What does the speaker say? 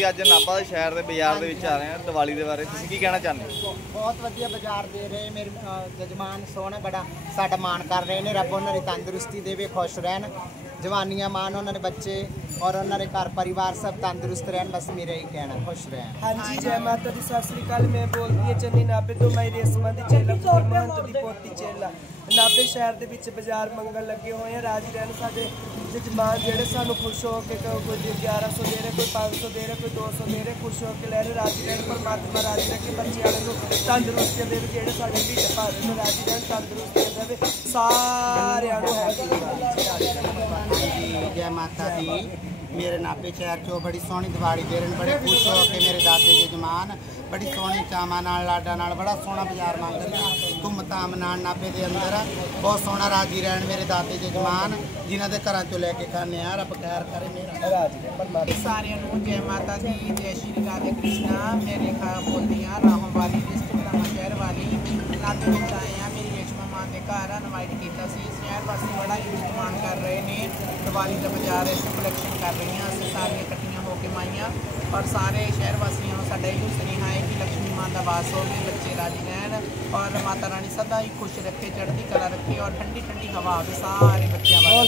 ਅਸੀਂ ਅੱਜ ਨਾਭਾ ਦੇ ਸ਼ਹਿਰ ਦੇ ਬਾਜ਼ਾਰ ਦੇ ਵਿੱਚ ਆ ਰਹੇ ਹਾਂ ਦੀਵਾਲੀ ਦੇ ਬਾਰੇ ਤੁਸੀਂ ਕੀ ਕਹਿਣਾ ਚਾਹੁੰਦੇ ਹੋ? ਬਹੁਤ ਵਧੀਆ ਬਾਜ਼ਾਰ ਦੇ ਰਹੇ ਮੇਰੇ ਜਜਮਾਨ ਸੋਹਣਾ ਬੜਾ ਸਾਡਾ ਮਾਣ ਕਰ ਰਹੇ ਨੇ। ਰੱਬ ਉਹਨਾਂ ਦੀ ਤੰਦਰੁਸਤੀ ਦੇਵੇ, ਖੁਸ਼ ਰਹਿਣ, ਜਵਾਨੀਆਂ ਮਾਣ ਉਹਨਾਂ ਦੇ ਬੱਚੇ और उन्होंने घर परिवार सब तंदुरुस्त रहन। बस मेरा ही कहना, खुश रहें। हाँ जी, जय माता दी, सत श्री अकाल। मैं बोलती है चन्नी नाभे तो मैं रेसमा दी चेला महंत दी पोती चेला। नाभे शहर के विच बाजार मंगल लगे हुए हैं। राजी रहन साडे जजमान जेडे सानू खुश हो के कोई 1100 दे रहे, कोई 500 दे रहे, कोई 200 दे रहे, खुश हो के ले रहे। राजी रहन, परमात्मा राजी रखे, बच्चे वाले को तंदुरुस्ती देवे, जेडे साडे ढिड भर रहे राजी रहन, तंदुरुस्ती देवे सारे। जय माता दी। मेरे नाभे शहर चो बड़ी सोहनी दिवाली दे रहे, बड़े खुश हो के मेरे दाते जजमान बड़ी सोहनी चावां नाल लाडा नाल बड़ा सोहना बाजार मंग रहे धूम धाम नाल नाभे दे अंदर बहुत सोहना। राजी रहन मेरे दाते जजमान जिन्हां दे घरां चों लैके खाने आ। रब खैर करे मेरा राजी सारियां नूं। जय माता दी, जय श्री राधे कृष्णा। मैं रेखा बोलदी हां, राहों वाली डिस्ट्रिक्ट शहर वाली। नाभे विच आए हां, मेरी रेशमा मां दे घर इनवाइट कीता सी। शहर वासी बड़ा ही इस्तेमाल कर रहे ने। दिवाली का बाजार इस कलैक्शन कर रही हैं असीं सारियां इकट्ठियां होकर माइयां। और सारे शहर वासियों को साडा इहो सुनेहा है कि लक्ष्मी मां का वास होवे, बच्चे राजी रहन और माता रानी सदा ही खुश रखे, चढ़ती कला रखे और ठंडी ठंडी हवा आवे सारे बच्चों वाले।